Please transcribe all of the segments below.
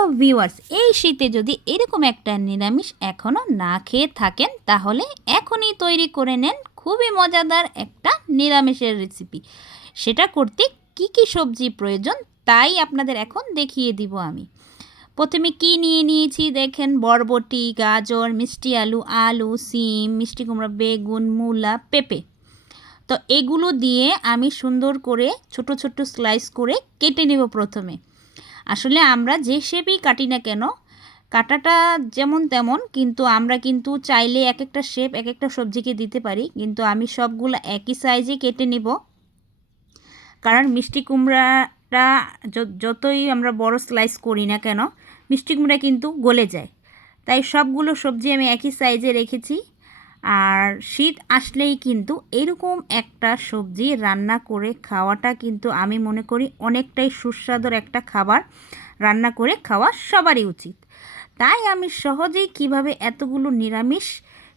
প্রিয় ভিউয়ার্স, এই শীতে যদি এরকম একটা নিরামিষ এখনও না খেয়ে থাকেন তাহলে এখনই তৈরি করে নেন খুবই মজাদার একটা নিরামিষের রেসিপি। সেটা করতে কি কি সবজি প্রয়োজন তাই আপনাদের এখন দেখিয়ে দিব আমি। প্রথমে কি নিয়ে নিয়েছি দেখেন, বরবটি, গাজর, মিষ্টি আলু, আলু, সিম, মিষ্টি কুমড়া, বেগুন, মূলা, পেঁপে। তো এগুলো দিয়ে আমি সুন্দর করে ছোট ছোট স্লাইস করে কেটে নেব প্রথমে। আসলে আমরা যে শেপেই কাটি না কেন, কাটাটা যেমন তেমন, কিন্তু আমরা কিন্তু চাইলে এক একটা শেপ এক একটা সবজিকে দিতে পারি, কিন্তু আমি সবগুলো একই সাইজে কেটে নেব। কারণ মিষ্টি কুমড়াটা যতই আমরা বড় স্লাইস করি না কেন, মিষ্টি কুমড়া কিন্তু গলে যায়। তাই সবগুলো সবজি আমি একই সাইজে রেখেছি। আর শীত আসলেই কিন্তু এরকম একটা সবজি রান্না করে খাওয়াটা কিন্তু আমি মনে করি অনেকটাই সুস্বাদুর একটা খাবার রান্না করে খাওয়া সবারই উচিত। তাই আমি সহজেই কিভাবে এতগুলো নিরামিষ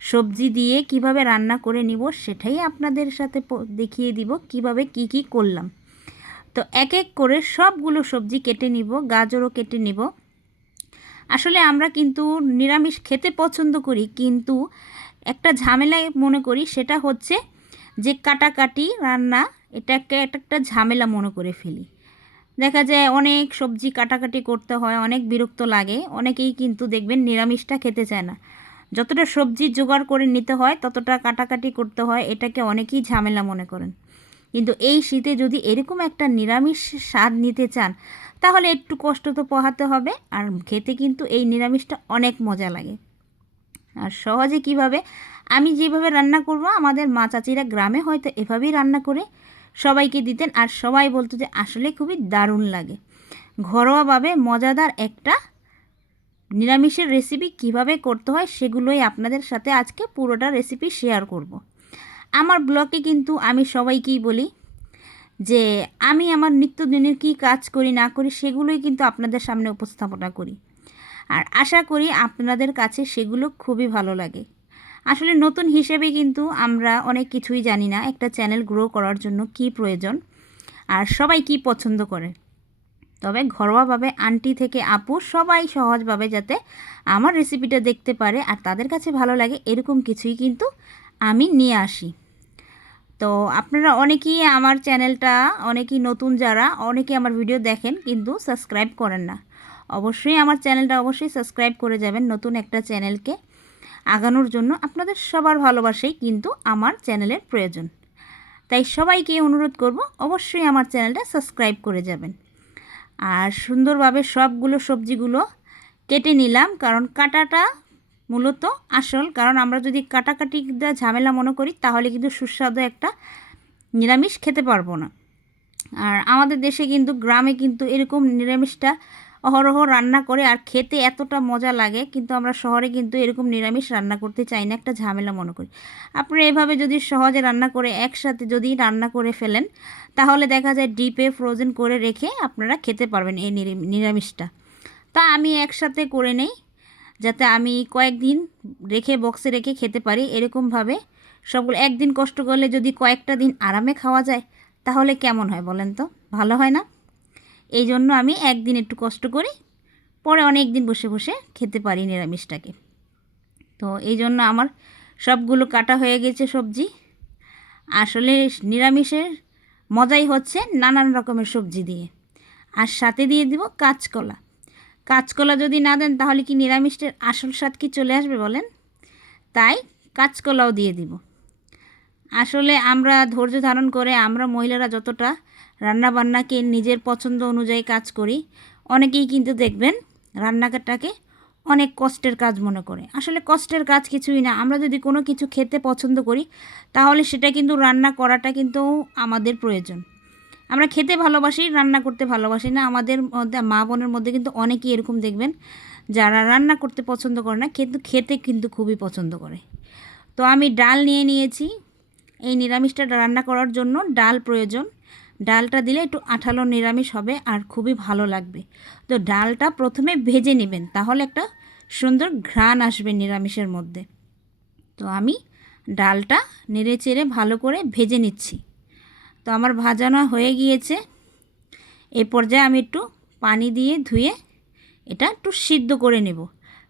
সবজি দিয়ে কিভাবে রান্না করে নিব সেটাই আপনাদের সাথে দেখিয়ে দিব কিভাবে কি কি করলাম। তো এক এক করে সবগুলো সবজি কেটে নিব, গাজরও কেটে নিব। আসলে আমরা কিন্তু নিরামিষ খেতে পছন্দ করি, কিন্তু একটা ঝামেলায় মনে করি, সেটা হচ্ছে যে কাটাকাটি রান্না, এটাকে একটা ঝামেলা মনে করে ফেলি। দেখা যায় অনেক সবজি কাটাকাটি করতে হয়, অনেক বিরক্ত লাগে। অনেকেই কিন্তু দেখবেন নিরামিষটা খেতে চায় না। যতটা সবজি জোগাড় করে নিতে হয় ততটা কাটাকাটি করতে হয়, এটাকে অনেকেই ঝামেলা মনে করেন। কিন্তু এই শীতে যদি এরকম একটা নিরামিষ স্বাদ নিতে চান তাহলে একটু কষ্ট তো পোহাতে হবে, আর খেতে কিন্তু এই নিরামিষটা অনেক মজা লাগে। আর সহজে কিভাবে, আমি যেভাবে রান্না করব, আমাদের মা চাচিরা গ্রামে হয়তো এভাবেই রান্না করে সবাইকে দিতেন, আর সবাই বলতো যে আসলে খুবই দারুণ লাগে। ঘরোয়াভাবে মজাদার একটা নিরামিষের রেসিপি কিভাবে করতে হয় সেগুলোই আপনাদের সাথে আজকে পুরোটা রেসিপি শেয়ার করব। আমার ব্লগে কিন্তু আমি সবাইকেই বলি যে আমি আমার নিত্যদিনের কী কাজ করি না করি সেগুলোই কিন্তু আপনাদের সামনে উপস্থাপনা করি, আর আশা করি আপনাদের কাছে সেগুলো খুবই ভালো লাগে। আসলে নতুন হিসেবে কিন্তু আমরা অনেক কিছুই জানি না একটা চ্যানেল গ্রো করার জন্য কি প্রয়োজন আর সবাই কি পছন্দ করে। তবে ঘরোয়াভাবে আন্টি থেকে আপু সবাই সহজভাবে যাতে আমার রেসিপিটা দেখতে পারে আর তাদের কাছে ভালো লাগে এরকম কিছুই কিন্তু আমি নিয়ে আসি। তো আপনারা অনেকেই আমার চ্যানেলটা, অনেকেই নতুন যারা, অনেকেই আমার ভিডিও দেখেন কিন্তু সাবস্ক্রাইব করেন না। অবশ্যই আমার চ্যানেলটা অবশ্যই সাবস্ক্রাইব করে যাবেন। নতুন একটা চ্যানেলকে আগানোর জন্য আপনাদের সবার ভালোবাসাই কিন্তু আমার চ্যানেলের প্রয়োজন। তাই সবাইকে অনুরোধ করব অবশ্যই আমার চ্যানেলটা সাবস্ক্রাইব করে যাবেন। আর সুন্দরভাবে সবগুলো সবজিগুলো কেটে নিলাম, কারণ কাটাটা মূলত আসল। কারণ আমরা যদি কাটাকাটি ঝামেলা মনে করি তাহলে কিন্তু সুস্বাদু একটা নিরামিষ খেতে পারবো না। আর আমাদের দেশে কিন্তু গ্রামে কিন্তু এরকম নিরামিষটা অহরহ রান্না করে আর খেতে এতটা মজা লাগে, কিন্তু আমরা শহরে কিন্তু এরকম নিরামিষ রান্না করতে চাই না, একটা ঝামেলা মনে করি। আপনারা এভাবে যদি সহজে রান্না করে একসাথে যদি রান্না করে ফেলেন তাহলে দেখা যায় ডিপে ফ্রোজেন করে রেখে আপনারা খেতে পারবেন এই নিরামিষটা। তা আমি একসাথে করে নেই যাতে আমি কয়েকদিন রেখে বক্সে রেখে খেতে পারি। এরকমভাবে সবগুলো একদিন কষ্ট করলে যদি কয়েকটা দিন আরামে খাওয়া যায় তাহলে কেমন হয় বলেন তো, ভালো হয় না? এই জন্য আমি একদিন একটু কষ্ট করি, পরে অনেক দিন বসে বসে খেতে পারি নিরামিষটাকে। তো এই জন্য আমার সবগুলো কাটা হয়ে গেছে সবজি। আসলে নিরামিষের মজাই হচ্ছে নানান রকমের সবজি দিয়ে, আর সাথে দিয়ে দিব কাঁচকলা। কাঁচকলা যদি না দেন তাহলে কি নিরামিষের আসল স্বাদ কি চলে আসবে বলেন? তাই কাঁচকলাও দিয়ে দিব। আসলে আমরা ধৈর্য ধারণ করে আমরা মহিলারা যতটা রান্নাবান্নাকে নিজের পছন্দ অনুযায়ী কাজ করি, অনেকেই কিন্তু দেখবেন রান্নাটাকে অনেক কষ্টের কাজ মনে করে। আসলে কষ্টের কাজ কিছুই না। আমরা যদি কোনো কিছু খেতে পছন্দ করি তাহলে সেটা কিন্তু রান্না করাটা কিন্তু আমাদের প্রয়োজন। আমরা খেতে ভালোবাসি, রান্না করতে ভালোবাসি না। আমাদের মধ্যে মা বোনের মধ্যে কিন্তু অনেকেই এরকম দেখবেন যারা রান্না করতে পছন্দ করে না কিন্তু খেতে কিন্তু খুবই পছন্দ করে। তো আমি ডাল নিয়ে নিয়েছি। এই নিরামিষটা রান্না করার জন্য ডাল প্রয়োজন। ডালটা দিলে একটু আঠালো নিরামিষ হবে আর খুবই ভালো লাগবে। তো ডালটা প্রথমে ভেজে নেবেন, তাহলে একটা সুন্দর ঘ্রাণ আসবে নিরামিষের মধ্যে। তো আমি ডালটা নেড়ে চেড়ে ভালো করে ভেজে নিচ্ছি। তো আমার ভাজানো হয়ে গিয়েছে। এই পর্যায়ে আমি একটু পানি দিয়ে ধুয়ে এটা একটু সিদ্ধ করে নেব,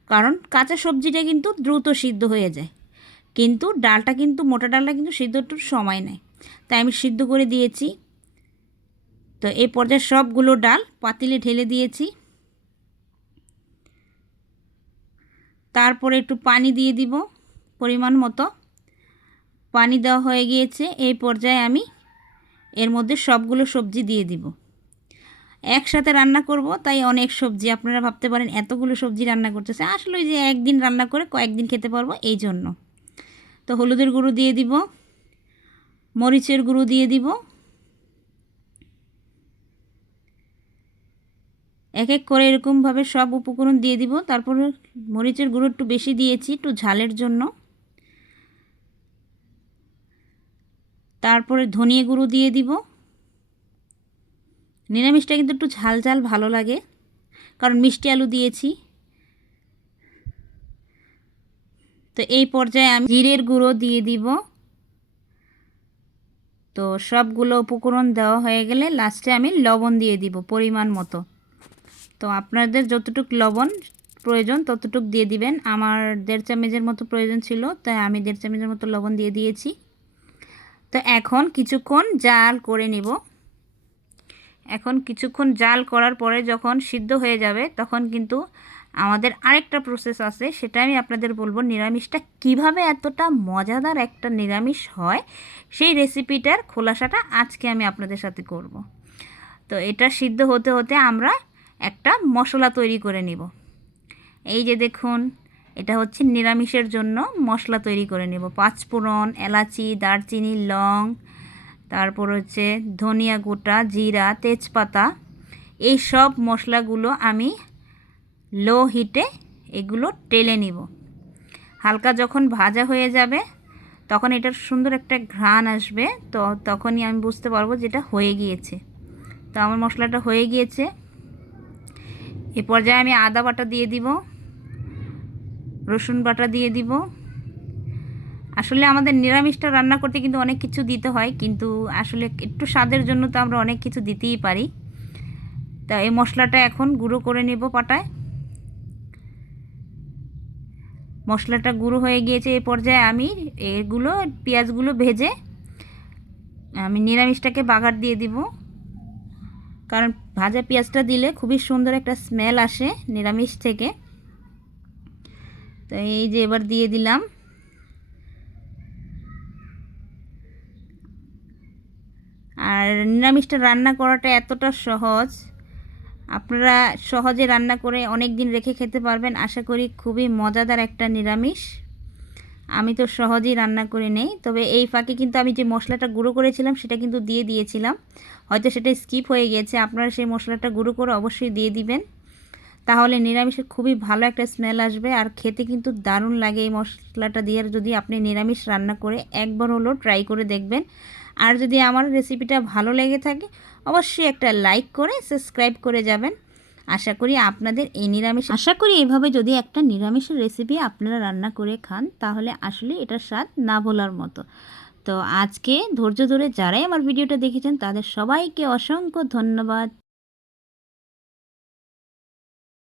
কারণ কাঁচা সবজিটা কিন্তু দ্রুত সিদ্ধ হয়ে যায়, কিন্তু ডালটা কিন্তু মোটা ডালটা কিন্তু সিদ্ধ একটু সময় নেয়, তাই আমি সিদ্ধ করে দিয়েছি। তো এই পর্যায়ে সবগুলো ডাল পাতিলে ঢেলে দিয়েছি। তারপরে একটু পানি দিয়ে দিব পরিমাণ মতো। পানি দেওয়া হয়ে গিয়েছে। এই পর্যায়ে আমি এর মধ্যে সবগুলো সবজি দিয়ে দিব। একসাথে রান্না করব, তাই অনেক সবজি। আপনারা ভাবতে পারেন এতগুলো সবজি রান্না করতেছে, আসলে ওই যে একদিন রান্না করে কয়েকদিন খেতে পারবো এই জন্য। তো হলুদের গুঁড়ো দিয়ে দিব, মরিচের গুঁড়ো দিয়ে দিব, এক এক করে এরকমভাবে সব উপকরণ দিয়ে দিব। তারপরে মরিচের গুঁড়ো একটু বেশি দিয়েছি একটু ঝালের জন্য। তারপরে ধনিয়া গুঁড়ো দিয়ে দিব। নিরামিষটা কিন্তু একটু ঝাল ঝাল ভালো লাগে, কারণ মিষ্টি আলু দিয়েছি। তো এই পর্যায়ে আমি জিরের গুঁড়ো দিয়ে দিব। তো সবগুলো উপকরণ দেওয়া হয়ে গেলে লাস্টে আমি লবণ দিয়ে দিব পরিমাণ মতো। তো আপনাদের যতটুকু লবণ প্রয়োজন ততটুকু দিয়ে দিবেন। আমার 1.5 চামচের মতো প্রয়োজন ছিল, তাই আমি 1.5 চামচের মতো লবণ দিয়ে দিয়েছি। তো এখন কিছুক্ষণ জাল করে নিব। এখন কিছুক্ষণ জাল করার পরে যখন সিদ্ধ হয়ে যাবে তখন কিন্তু আমাদের আরেকটা প্রসেস আছে, সেটা আমি আপনাদের বলবো। নিরামিষটা কিভাবে এতটা মজাদার একটা নিরামিষ হয় সেই রেসিপিটার খোলাসাটা আজকে আমি আপনাদের সাথে করব। তো এটা সিদ্ধ হতে হতে আমরা একটা মশলা তৈরি করে নিব। এই যে দেখুন, এটা হচ্ছে নিরামিষের জন্য মশলা তৈরি করে নেব। 5 ফোড়ন, এলাচি, দারচিনি, লং, তারপর হচ্ছে ধনিয়া গোটা, জিরা, তেজপাতা, এই সব মশলাগুলো আমি লো হিটে এগুলো টেলে নিব। হালকা যখন ভাজা হয়ে যাবে তখন এটার সুন্দর একটা ঘ্রাণ আসবে, তো তখনই আমি বুঝতে পারবো যেটা হয়ে গিয়েছে। তো আমার মশলাটা হয়ে গিয়েছে। এ পর্যায়ে আমি আদা বাটা দিয়ে দিব, রসুন বাটা দিয়ে দিব। আসলে আমাদের নিরামিষটা রান্না করতে কিন্তু অনেক কিছু দিতে হয়, কিন্তু আসলে একটু স্বাদের জন্য তো আমরা অনেক কিছু দিতেই পারি। তা এই মশলাটা এখন গুঁড়ো করে নেব পাটায়। মশলাটা গুঁড়ো হয়ে গিয়েছে। এই পর্যায়ে আমি এগুলো পেঁয়াজগুলো ভেজে আমি নিরামিষটাকে বাগার দিয়ে দিব, কারণ ভাজা পেঁয়াজটা দিলে খুবই সুন্দর একটা স্মেল আসে নিরামিষ থেকে। তো এই যে এবার দিয়ে দিলাম। আর নিরামিষটা রান্না করাটা এতটা সহজ, আপনারা সহজে রান্না করে অনেক দিন রেখে খেতে পারবেন। আশা করি খুবই মজাদার একটা নিরামিষ। আমি তো সহজেই রান্না করে নেই, তবে এই ফাঁকে কিন্তু আমি যে মশলাটা গুঁড়ো করেছিলাম সেটা কিন্তু দিয়ে দিয়েছিলাম, হয়তো সেটা স্কিপ হয়ে গেছে। আপনারা সেই মশলাটা গুঁড়ো করে অবশ্যই দিয়ে দিবেন, তাহলে নিরামিষের খুবই ভালো একটা স্মেল আসবে আর খেতে কিন্তু দারুণ লাগে। এই মশলাটা দিয়ে যদি আপনি নিরামিষ রান্না করে একবার হলেও ট্রাই করে দেখবেন। আর যদি আমার রেসিপিটা ভালো লেগে থাকে অবশ্যই একটা লাইক করে সাবস্ক্রাইব করে যাবেন। আশা করি আপনাদের এই নিরামিষ এভাবে যদি একটা নিরামিষের রেসিপি আপনারা রান্না করে খান তাহলে আসলে এটার স্বাদ না ভোলার মতো। তো আজকে ধৈর্য ধরে যারাই আমার ভিডিওটা দেখেছেন তাদের সবাইকে অসংখ্য ধন্যবাদ।